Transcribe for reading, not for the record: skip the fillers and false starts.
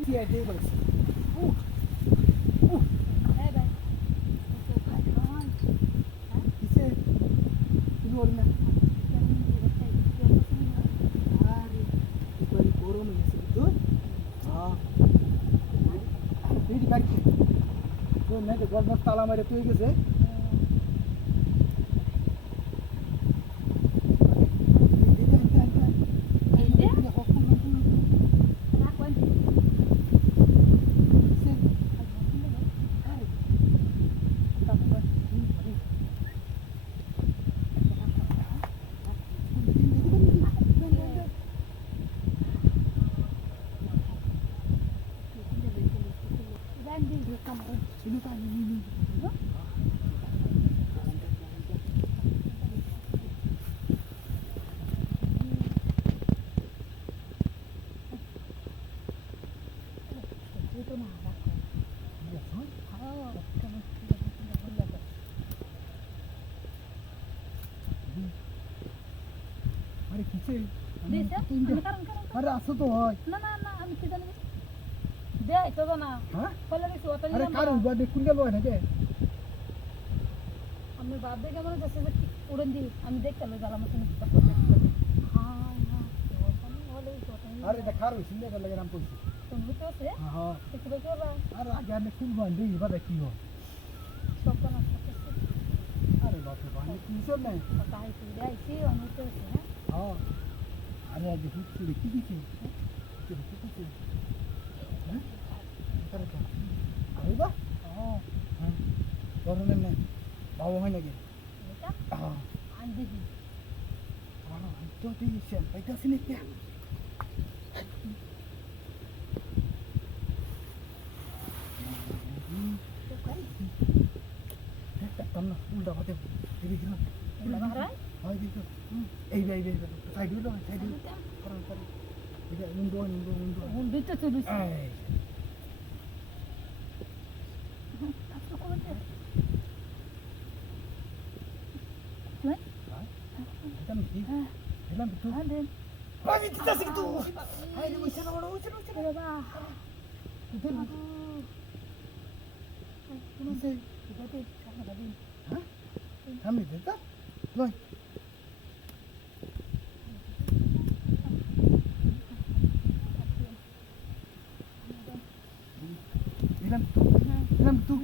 Dia dia bagus. Ise ini orangnya. Hari baru korum ini sebetulnya. Ini balik. Tuh nanti gua talam ada tuh itu sih. আরে কিছে আরে আসো তো হয় না না না আমি কি জানি দে তো না হ্যাঁ বলে দিছি ওটা আরে কারো বাড়ি কোন গেল হয় নাকি আমি বাপ দেখে মনে যাচ্ছে যে উড়ন দি আমি দেখতে লই গেলাম তুমি হ্যাঁ হ্যাঁ বলে আরে এটা কারো সিনে গেল লাগে নাম কইছি তুমি তো আছে হ্যাঁ দেখতে পাচ্ছ আরে আগে আমি কোন বান্ধি এবারে কি হয় সব না আরে বাপরে বান্ধি কিছে না তাই তুই আইছি আমি তো আছে হ্যাঁ হ্যাঁ আরে আগে হুচ্ছি কি দিছে কি দিছে হ্যাঁ আরে কা আইবা হ্যাঁ হ্যাঁ ধরনের না বাবু হয় নাকি এটা হ্যাঁ আন্দি আমার তো দিছে পাইতাছি না কি তন্ন উল্টা হতে দিবি না হয় দিছো এই বে সাইড হলো সাইড করুন করুন এটা উন্ডো দিতে চলিস এই এটা কি এলাম তো আমি দিতাছি তো হাই রে ওইছে না ওইছে বাবা এটা না তুমি যে দিতে সামনে দাবি হ্যাঁ সামনে দিতা লই দিলাম তো